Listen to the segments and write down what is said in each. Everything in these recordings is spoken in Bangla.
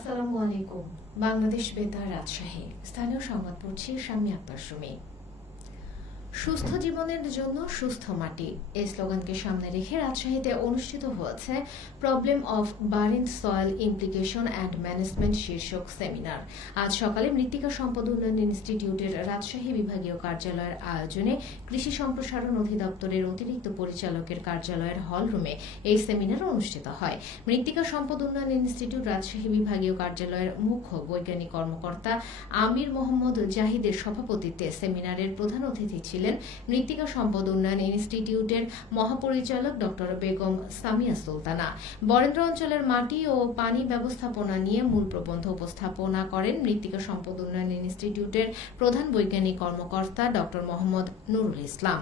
আসসালামু আলাইকুম বাংলাদেশ বেতার রাজশাহী। স্থানীয় সংবাদ পড়ছি শামি আক্তার সুমি। সুস্থ জীবনের জন্য সুস্থ মাটি। এই স্লোগানকে সামনে রেখে রাজশাহীতে অনুষ্ঠিত হয়েছে problem of barren soil implication and management শীর্ষক সেমিনার। আজ সকালে মৃত্তিকা সম্পদ উন্নয়ন ইনস্টিটিউটের রাজশাহী বিভাগীয় কার্যালয়ের আয়োজনে কৃষি সম্প্রসারণ অধিদপ্তরের অতিরিক্ত পরিচালকের কার্যালয়ের হল রুমে এই সেমিনার অনুষ্ঠিত হয়। মৃত্তিকা সম্পদ উন্নয়ন ইনস্টিটিউট রাজশাহী বিভাগীয় কার্যালয়ের মুখ্য বৈজ্ঞানিক কর্মকর্তা আমির মোহাম্মদ জাহিদের সভাপতিত্বে সেমিনারের প্রধান অতিথি ছিলেন। মৃত্তিকা সম্পদ উন্নয়ন ইনস্টিটিউটের মহাপরিচালক ডক্টর বেগম সামিয়া সুলতানা। বরেন্দ্র অঞ্চলের মাটি ও পানি ব্যবস্থাপনা নিয়ে মূল প্রবন্ধ উপস্থাপনা করেন মৃত্তিকা সম্পদ উন্নয়ন ইনস্টিটিউটের প্রধান বৈজ্ঞানিক কর্মকর্তা ডক্টর মোহাম্মদ নুরুল ইসলাম।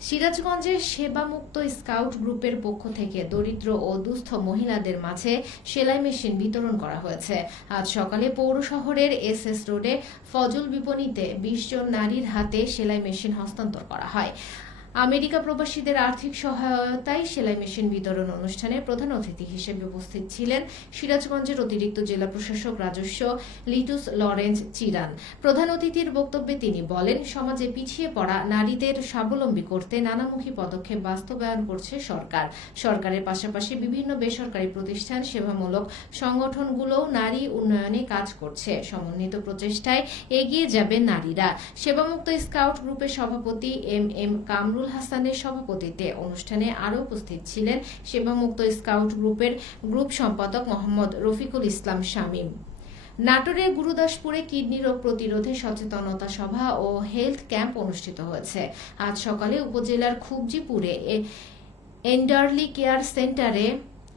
সিরাজগঞ্জের সেবামুক্ত স্কাউট গ্রুপের পক্ষ থেকে দরিদ্র ও দুস্থ মহিলাদের মাঝে সেলাই মেশিন বিতরণ করা হয়েছে। আজ সকালে পৌর শহরের এস এস রোডে ফজল বিপণীতে বিশ জন নারীর হাতে সেলাই মেশিন হস্তান্তর করা হয়। আমেরিকা প্রবাসীদের আর্থিক সহায়তায় সেলাই মেশিন বিতরণ অনুষ্ঠানে প্রধান অতিথি হিসেবে উপস্থিত ছিলেন সিরাজগঞ্জের অতিরিক্ত জেলা প্রশাসক রাজস্ব লিটুস লরেন্স চিরান। প্রধান অতিথির বক্তব্যে তিনি বলেন, সমাজে পিছিয়ে পড়া নারীদের স্বাবলম্বী করতে নানামুখী পদক্ষেপ বাস্তবায়ন করছে সরকার। সরকারের পাশাপাশি বিভিন্ন বেসরকারি প্রতিষ্ঠান সেবামূলক সংগঠনগুলোও নারী উন্নয়নে কাজ করছে। সমন্বিত প্রচেষ্টায় এগিয়ে যাবে নারীরা। সেবামুক্ত স্কাউট গ্রুপের সভাপতি এম এম কামরুল হাসানের সভাপতিত্বে অনুষ্ঠানে আরও উপস্থিত ছিলেন সেবামুক্ত স্কাউট গ্রুপের গ্রুপ সম্পাদক মোহাম্মদ রফিকুল ইসলাম শামীম। নাটোরের গুরুদাসপুরে কিডনি রোগ প্রতিরোধে সচেতনতা সভা ও হেলথ ক্যাম্প অনুষ্ঠিত হয়েছে। আজ সকালে উপজেলার খুবজিপুরে এন্ডারলি কেয়ার সেন্টারে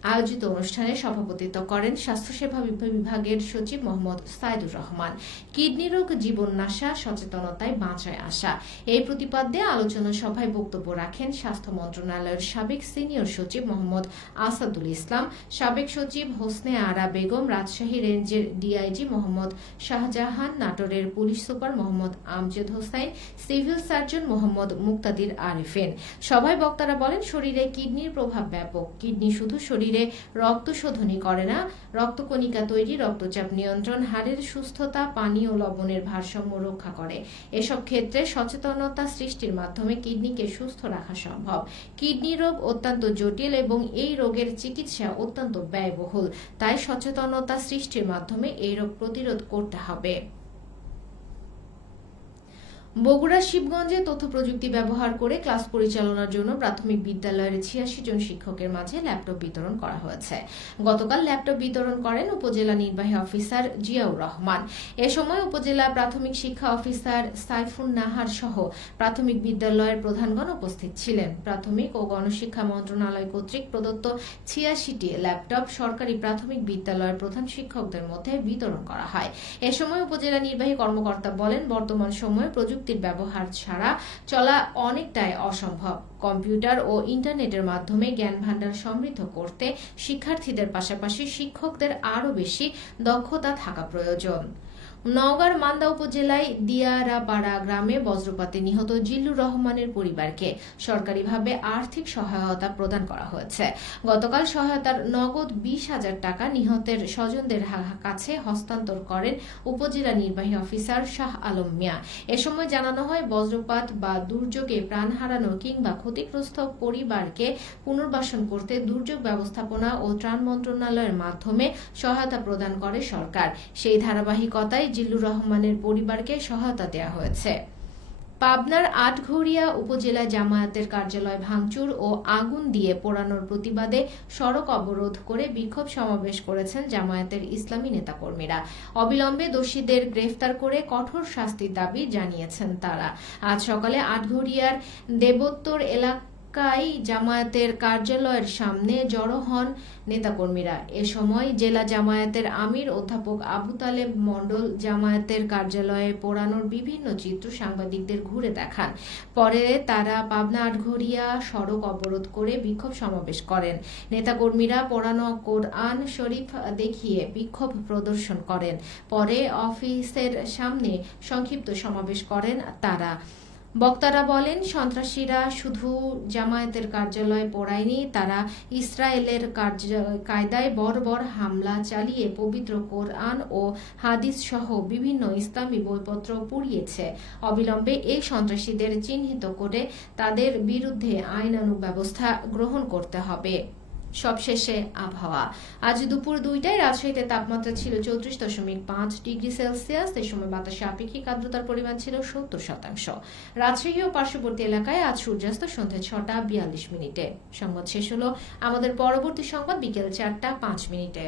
আয়োজিত অনুষ্ঠানে সভাপতিত্ব করেন স্বাস্থ্যসেবা বিভ- বিভাগের সচিব মোহাম্মদ সাইদুর রহমান। কিডনি রোগ জীবননাশা সচেতনতায় বাঁচায় আসা এই প্রতিপাদ্যে আলোচনা সভায় বক্তব্য রাখেন স্বাস্থ্য মন্ত্রণালয়ের সাবেক সিনিয়র সচিব মোহাম্মদ আসাদুল ইসলাম, সাবেক সচিব হোসনে আরা বেগম, রাজশাহী রেঞ্জের ডিআইজি মোহাম্মদ শাহজাহান, নাটোরের police super Mohammad Amjad Hossain, civil surgeon Mohammad Muktadir Arefin. সভায় বক্তারা বলেন, শরীরে কিডনির প্রভাব ব্যাপক। কিডনি শুধু শরীরে রক্ত শোধনী করে না। রক্তকণিকা তৈরি, রক্তচাপ নিয়ন্ত্রণ, হাড়ের সুস্থতা, পানি ও লবণের ভারসাম্য রক্ষা করে। এসব ক্ষেত্রে সচেতনতা সৃষ্টির মাধ্যমে কিডনিকে সুস্থ রাখা সম্ভব। কিডনি রোগ অত্যন্ত জটিল এবং এই রোগের চিকিৎসা অত্যন্ত ব্যয়বহুল। তাই সচেতনতা সৃষ্টির মাধ্যমে এই রোগ প্রতিরোধ করতে হবে। বগুড়া শিবগঞ্জে তথ্য প্রযুক্তি ব্যবহার করে ক্লাস পরিচালনার জন্য প্রাথমিক বিদ্যালয়ের ছিয়াশি জন শিক্ষকের মাঝে ল্যাপটপ বিতরণ করা হয়েছে। গতকাল ল্যাপটপ বিতরণ করেন উপজেলা নির্বাহী অফিসার জিয়াউর রহমান। এ সময় উপজেলা প্রাথমিক শিক্ষা অফিসার সাইফুন নাহার সহ প্রাথমিক বিদ্যালয়ের প্রধানগণ উপস্থিত ছিলেন। প্রাথমিক ও গণশিক্ষা মন্ত্রণালয় কর্তৃক প্রদত্ত ছিয়াশিটি ল্যাপটপ সরকারি প্রাথমিক বিদ্যালয়ের প্রধান শিক্ষকদের মধ্যে বিতরণ করা হয়। এ সময় উপজেলা নির্বাহী কর্মকর্তা বলেন, বর্তমান সময়ে প্রযুক্তির ব্যবহার ছাড়া চলা অনেকটাই অসম্ভব। কম্পিউটার ও ইন্টারনেটের মাধ্যমে জ্ঞান ভাণ্ডার সমৃদ্ধ করতে শিক্ষার্থীদের পাশাপাশি শিক্ষকদের আরও বেশি দক্ষতা থাকা প্রয়োজন। নওগাঁর মান্দা উপজেলায় দিয়ারাপাড়া গ্রামে বজ্রপাতে নিহত জিল্লুর রহমানের পরিবারকে সরকারিভাবে আর্থিক সহায়তা প্রদান করা হয়েছে। গতকাল সহায়তার নগদ বিশ হাজার টাকা নিহতের স্বজনদের কাছে হস্তান্তর করেন উপজেলা নির্বাহী অফিসার শাহ আলম মিয়া। এ সময় জানানো হয়, বজ্রপাত বা দুর্যোগে প্রাণ হারানো কিংবা ক্ষতিগ্রস্ত পরিবারকে পুনর্বাসন করতে দুর্যোগ ব্যবস্থাপনা ও ত্রাণ মন্ত্রণালয়ের মাধ্যমে সহায়তা প্রদান করে সরকার। সেই ধারাবাহিকতায় জিল্লুর রহমানের পরিবারকে সহায়তা দেওয়া হয়েছে। পাবনার আটঘরিয়া উপজেলা জামায়াতের কার্যালয় ভাঙচুর ও আগুন দিয়ে পোড়ানোর প্রতিবাদে সড়ক অবরোধ করে বিক্ষোভ সমাবেশ করেছেন জামায়াতের ইসলামী নেতাকর্মীরা। অবিলম্বে দোষীদের গ্রেফতার করে কঠোর শাস্তির দাবি জানিয়েছেন তারা। আজ সকালে আটঘরিয়ার দেবোত্তর এলাকা কাই জামায়াতের কার্যালয়ের সামনে জড়ো হন নেতাকর্মীরা। এ সময় জেলা জামায়াতের আমির অধ্যাপক আবু তালেব মণ্ডল জামায়াতের কার্যালয়ে পোড়ানোর বিভিন্ন চিত্র সাংবাদিকদের ঘুরে দেখান। পরে তারা পাবনা আটঘরিয়া সড়ক অবরোধ করে বিক্ষোভ সমাবেশ করেন। নেতাকর্মীরা পোড়ানো কোরআন শরীফ দেখিয়ে বিক্ষোভ প্রদর্শন করেন। পরে অফিসের সামনে সংক্ষিপ্ত সমাবেশ করেন তারা। বক্তারা বলেন, সন্ত্রাসীরা শুধু জামায়াতের কার্যালয়ে পড়ায়নি, তারা ইসরায়েলের কার্য, কায়দায় বর্বর হামলা চালিয়ে পবিত্র কোরআন ও হাদিস সহ বিভিন্ন ইসলামী বইপত্র পুড়িয়েছে। অবিলম্বে এই সন্ত্রাসীদের চিহ্নিত করে তাদের বিরুদ্ধে আইনানুগ ব্যবস্থা গ্রহণ করতে হবে। সবশেষে আবহাওয়া। আজ দুপুর দুইটায় রাজশাহীতে তাপমাত্রা ছিল চৌত্রিশ দশমিক পাঁচ ডিগ্রি সেলসিয়াস। এ সময় বাতাসে আপেক্ষিক আর্দ্রতার পরিমাণ ছিল সত্তর শতাংশ। রাজশাহী ও পার্শ্ববর্তী এলাকায় আজ সূর্যাস্ত সন্ধে ছটা বিয়াল্লিশ মিনিটে। সংবাদ শেষ হলো আমাদের পরবর্তী সংবাদ বিকেল চারটা পাঁচ মিনিটে।